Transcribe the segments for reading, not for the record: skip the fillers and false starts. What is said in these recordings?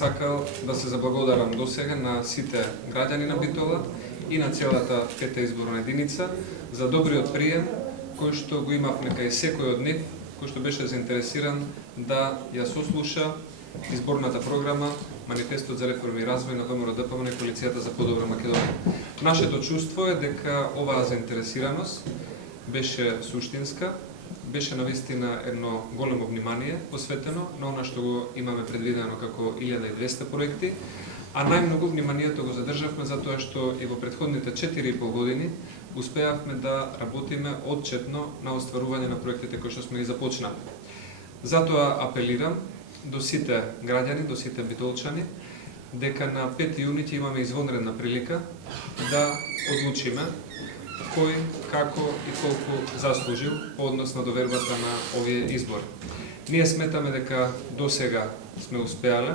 сакал да се заблагодарам досега на сите граѓани на Битола и на целата пета изборна единица за добриот прием кој што го имавме кај секој од нив, кој што беше заинтересиран да ја сослуша изборната програма, манифестот за реформи и развој на ВМРО-ДПМН и Коалицијата за подобра Македонија. Нашето чувство е дека оваа заинтересираност беше суштинска, беше навистина едно големо внимание посветено на она што го имаме предвидено како 1200 проекти, а најмногу вниманието го задржавме затоа што и во претходните 4,5 години успеавме да работиме отчетно на остварување на проектите кои што сме ги започнали. Затоа апелирам до сите граѓани, до сите битолчани, дека на 5 јуни ќе имаме извонредна прилика да одлучиме кој, како и колку заслужил по однос на довербата на овие избори. Ние сметаме дека досега сме успеале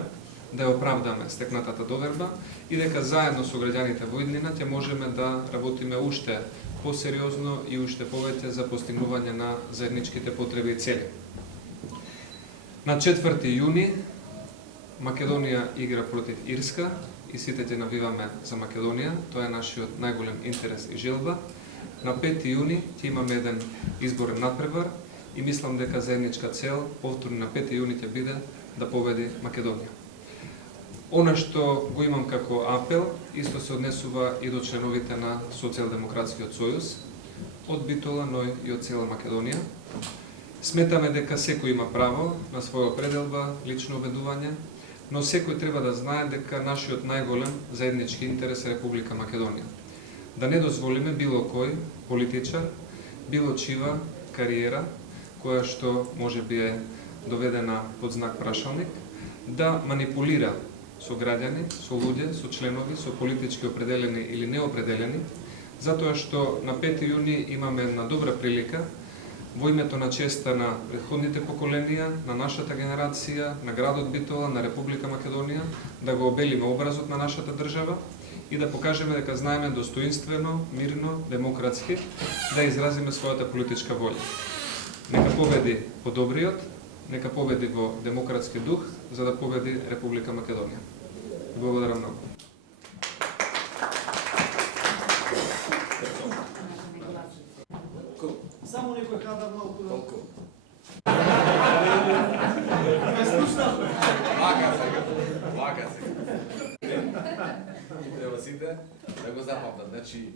да ја оправдаме стекнатата доверба и дека заедно со граѓаните во иднина ќе можеме да работиме уште посериозно и уште повеќе за постигнување на заедничките потреби и цели. На 4 јуни Македонија игра против Ирска и сите ќе навиваме за Македонија, тоа е нашиот најголем интерес и желба. На 5 јуни ќе имаме еден изборен надпревар и мислам дека заедничка цел повторно на 5 јуни ќе биде да победи Македонија. Она што го имам како апел, исто се однесува и до членовите на Социјалдемократскиот сојуз, од Битола, но и од цела Македонија. Сметаме дека секој има право на своја определба, лично убедување, но секој треба да знае дека нашиот најголем заеднички интерес е Република Македонија. Да не дозволиме било кој политичар, било чива кариера, која што можеби е доведена под знак прашалник, да манипулира со граѓани, со луѓе, со членови, со политички определени или неопределени, затоа што на 5 јуни имаме една добра прилика во името на честа на претходните поколенија, на нашата генерација, на градот Битола, на Република Македонија, да го обелиме образот на нашата држава и да покажеме дека знаеме достоинствено, мирно, демократски да изразиме својата политичка волја. Нека победи подобриот, нека победи во демократски дух, за да победи Република Македонија. Благодарам многу. Само некој кадар малку да... Колку? Не слушнавме. Лага се. Треба сите да го запамтат. Значи,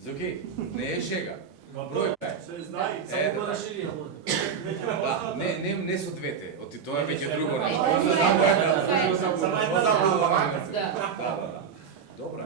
Зоки, не е шега. Број 5. Се знае, само го расширија. Да, не со двете. Оти тоа е веќе друго нешто. Само една. Добра.